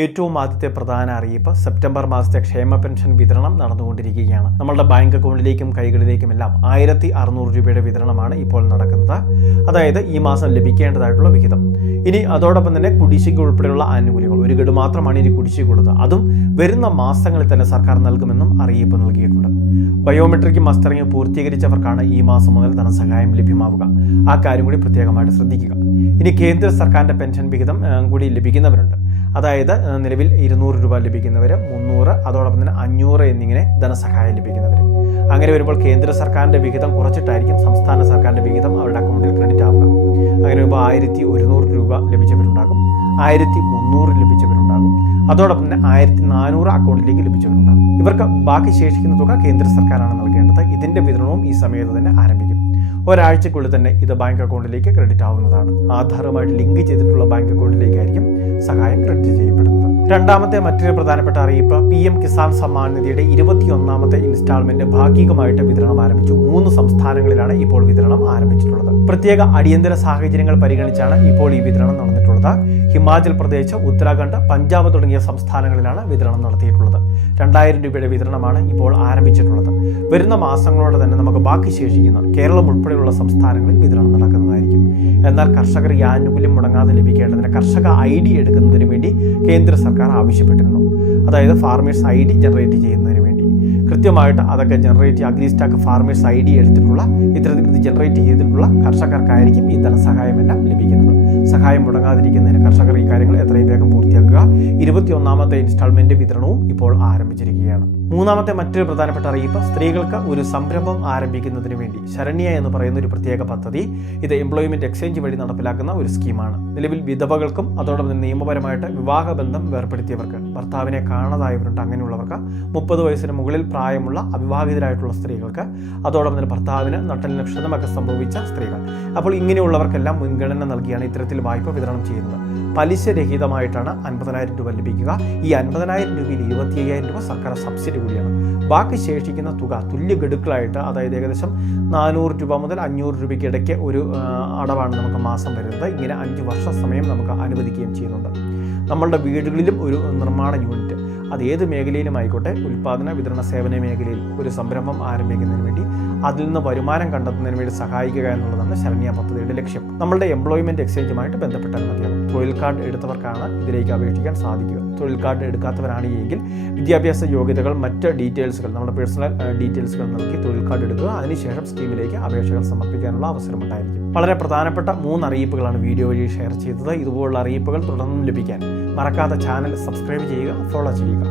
ഏറ്റവും ആദ്യത്തെ പ്രധാന അറിയിപ്പ് സെപ്റ്റംബർ മാസത്തെ ക്ഷേമ പെൻഷൻ വിതരണം നടന്നുകൊണ്ടിരിക്കുകയാണ്. നമ്മളുടെ ബാങ്ക് അക്കൗണ്ടിലേക്കും കൈകളിലേക്കുമെല്ലാം 1600 രൂപയുടെ വിതരണമാണ് ഇപ്പോൾ നടക്കുന്നത്. അതായത് ഈ മാസം ലഭിക്കേണ്ടതായിട്ടുള്ള വിഹിതം. ഇനി അതോടൊപ്പം തന്നെ കുടിശ്ശിക ഉൾപ്പെടെയുള്ള ആനുകൂല്യങ്ങൾ ഒരു ഗഡു മാത്രമാണ് ഇനി കുടിശ്ശിക ഉള്ളത്. അതും വരുന്ന മാസങ്ങളിൽ തന്നെ സർക്കാർ നൽകുമെന്നും അറിയിപ്പ് നൽകിയിട്ടുണ്ട്. ബയോമെട്രിക് മസ്റ്ററിംഗ് പൂർത്തീകരിച്ചവർക്കാണ് ഈ മാസം മുതൽ ധനസഹായം ലഭ്യമാവുക. ആ കാര്യം കൂടി പ്രത്യേകമായിട്ട് ശ്രദ്ധിക്കുക. ഇനി കേന്ദ്ര സർക്കാരിന്റെ പെൻഷൻ വിഹിതം കൂടി ലഭിക്കുന്നവരുണ്ട്. അതായത് നിലവിൽ 200 രൂപ ലഭിക്കുന്നവർ, 300, അതോടൊപ്പം തന്നെ 500 എന്നിങ്ങനെ ധനസഹായം ലഭിക്കുന്നവർ. അങ്ങനെ വരുമ്പോൾ കേന്ദ്ര സർക്കാരിന്റെ വിഹിതം കുറച്ചിട്ടായിരിക്കും സംസ്ഥാന സർക്കാരിന്റെ വിഹിതം അവരുടെ അക്കൗണ്ടിൽ ക്രെഡിറ്റ് ആവുക. അങ്ങനെ വരുമ്പോൾ 1100 രൂപ ലഭിച്ചവരുണ്ടാകും, 1300 ലഭിച്ചവരുണ്ടാകും, അതോടൊപ്പം തന്നെ 1400 അക്കൗണ്ടിലേക്ക് ലഭിച്ചവരുണ്ടാകും. ഇവർക്ക് ബാക്കി ശേഷിക്കുന്ന തുക കേന്ദ്ര സർക്കാരാണ് നൽകേണ്ടത്. ഇതിന്റെ വിതരണവും ഈ സമയത്ത് തന്നെ ആരംഭിക്കും. ഒരാഴ്ചക്കുള്ളിൽ തന്നെ ഇത് ബാങ്ക് അക്കൗണ്ടിലേക്ക് ക്രെഡിറ്റ് ആവുന്നതാണ്. ആധാറുമായിട്ട് ലിങ്ക് ചെയ്തിട്ടുള്ള ബാങ്ക് അക്കൗണ്ടിലേക്കായിരിക്കും സഹായം ക്രെഡിറ്റ് ചെയ്യപ്പെടുന്നത്. രണ്ടാമത്തെ മറ്റൊരു പ്രധാനപ്പെട്ട അറിയിപ്പ് PM കിസാൻ സമ്മാൻ നിധിയുടെ 21ാമത്തെ ഇൻസ്റ്റാൾമെന്റ് ഭാഗികമായിട്ട് വിതരണം ആരംഭിച്ചു. 3 സംസ്ഥാനങ്ങളിലാണ് ഇപ്പോൾ വിതരണം ആരംഭിച്ചിട്ടുള്ളത്. പ്രത്യേക അടിയന്തര സാഹചര്യങ്ങൾ പരിഗണിച്ചാണ് ഇപ്പോൾ ഈ വിതരണം നടന്നിട്ടുള്ളത്. ഹിമാചൽ പ്രദേശ്, ഉത്തരാഖണ്ഡ്, പഞ്ചാബ് തുടങ്ങിയ സംസ്ഥാനങ്ങളിലാണ് വിതരണം നടത്തിയിട്ടുള്ളത്. 2000 രൂപയുടെ വിതരണമാണ് ഇപ്പോൾ ആരംഭിച്ചിട്ടുള്ളത്. വരുന്ന മാസങ്ങളോടെ തന്നെ നമുക്ക് ബാക്കി ശേഷിക്കുന്ന കേരളം ഉൾപ്പെടെയുള്ള സംസ്ഥാനങ്ങളിൽ വിതരണം നടക്കുന്നതായിരിക്കും. എന്നാൽ കർഷകർ ഈ ആനുകൂല്യം മുടങ്ങാതെ ലഭിക്കേണ്ടതിന് കർഷക ID എടുക്കുന്നതിന് വേണ്ടി കേന്ദ്ര സർക്കാർ ആവശ്യപ്പെട്ടിരുന്നു. അതായത് ഫാർമേഴ്സ് ID ജനറേറ്റ് ചെയ്യുന്നതിന് വേണ്ടി കൃത്യമായിട്ട് അതൊക്കെ ജനറേറ്റ് അഗ്രിസ്റ്റാക്ക് ഫാർമേഴ്സ് ID എടുത്തിട്ടുള്ള ഇത്തരത്തിൽ ജനറേറ്റ് ചെയ്തിട്ടുള്ള കർഷകർക്കായിരിക്കും ഈ ധനസഹായമെല്ലാം ലഭിക്കുന്നത്. സഹായം മുടങ്ങാതിരിക്കുന്നതിന് കർഷകർ ഈ കാര്യങ്ങൾ എത്രയും വേഗം പൂർത്തിയാക്കുക. 21ാമത്തെ ഇൻസ്റ്റാൾമെന്റ് വിതരണവും ഇപ്പോൾ ആരംഭിച്ചിരിക്കുകയാണ്. മൂന്നാമത്തെ മറ്റൊരു പ്രധാനപ്പെട്ട അറിയിപ്പ് സ്ത്രീകൾക്ക് ഒരു സംരംഭം ആരംഭിക്കുന്നതിന് വേണ്ടി ശരണ്യ എന്ന് പറയുന്ന ഒരു പ്രത്യേക പദ്ധതി. ഇത് എംപ്ലോയ്മെന്റ് എക്സ്ചേഞ്ച് വഴി നടപ്പിലാക്കുന്ന ഒരു സ്കീമാണ്. നിലവിൽ വിധവകൾക്കും അതോടൊപ്പം നിയമപരമായിട്ട് വിവാഹബന്ധം വേർപ്പെടുത്തിയവർക്ക്, ഭർത്താവിനെ കാണാതായവരുണ്ട്, അങ്ങനെയുള്ളവർക്ക്, 30 വയസ്സിന് മുകളിൽ പ്രായമുള്ള അവിവാഹിതരായിട്ടുള്ള സ്ത്രീകൾക്ക്, അതോടൊപ്പം തന്നെ ഭർത്താവിന് നട്ടലിന് ക്ഷതമൊക്കെ സംഭവിച്ച സ്ത്രീകൾ, അപ്പോൾ ഇങ്ങനെയുള്ളവർക്കെല്ലാം മുൻഗണന നൽകിയാണ് ഇത്തരത്തിൽ വായ്പ വിതരണം ചെയ്യുന്നത്. പലിശരഹിതമായിട്ടാണ് 50,000 രൂപ ലഭിക്കുക. ഈ 50,000 രൂപയിൽ 25,000 രൂപ സർക്കാർ സബ്സിഡി കൂടിയാണ്. ബാക്കി ശേഷിക്കുന്ന തുക തുല്യ ഗഡുക്കളായിട്ട്, അതായത് ഏകദേശം 400 രൂപ മുതൽ 500 രൂപയ്ക്ക് ഇടയ്ക്ക് ഒരു അടവാണ് നമുക്ക് മാസം വരുന്നത്. ഇങ്ങനെ 5 വർഷ സമയം നമുക്ക് അനുവദിക്കുകയും ചെയ്യുന്നുണ്ട്. നമ്മളുടെ വീടുകളിലും ഒരു നിർമ്മാണ യൂണിറ്റ്, അത് ഏത് മേഖലയിലും ആയിക്കോട്ടെ, ഉൽപ്പാദന വിതരണ സേവന മേഖലയിൽ ഒരു സംരംഭം ആരംഭിക്കുന്നതിന് വേണ്ടി അതിൽ നിന്ന് വരുമാനം കണ്ടെത്തുന്നതിന് വേണ്ടി സഹായിക്കുക എന്നുള്ളതാണ് ശരണ്യ പദ്ധതിയുടെ ലക്ഷ്യം. നമ്മളുടെ എംപ്ലോയ്മെന്റ് എക്സ്ചേഞ്ചുമായിട്ട് ബന്ധപ്പെട്ടാൽ മതിയാകും. തൊഴിൽ കാർഡ് എടുത്തവർക്കാണ് ഇതിലേക്ക് അപേക്ഷിക്കാൻ സാധിക്കുക. തൊഴിൽ കാർഡ് എടുക്കാത്തവരാണ് എങ്കിൽ വിദ്യാഭ്യാസ യോഗ്യതകൾ, മറ്റ് ഡീറ്റെയിൽസുകൾ, നമ്മുടെ പേഴ്സണൽ ഡീറ്റെയിൽസുകൾ നൽകി തൊഴിൽ കാർഡ് എടുക്കുക. അതിനുശേഷം സ്കീമിലേക്ക് അപേക്ഷകൾ സമർപ്പിക്കാനുള്ള അവസരമുണ്ടായിരിക്കും. വളരെ പ്രധാനപ്പെട്ട 3 അറിയിപ്പുകളാണ് വീഡിയോ വഴി ഷെയർ ചെയ്തത്. ഇതുപോലുള്ള അറിയിപ്പുകൾ തുടർന്നും ലഭിക്കാൻ മറക്കാതെ ചാനൽ സബ്സ്ക്രൈബ് ചെയ്യുക, ഫോളോ ചെയ്യുക.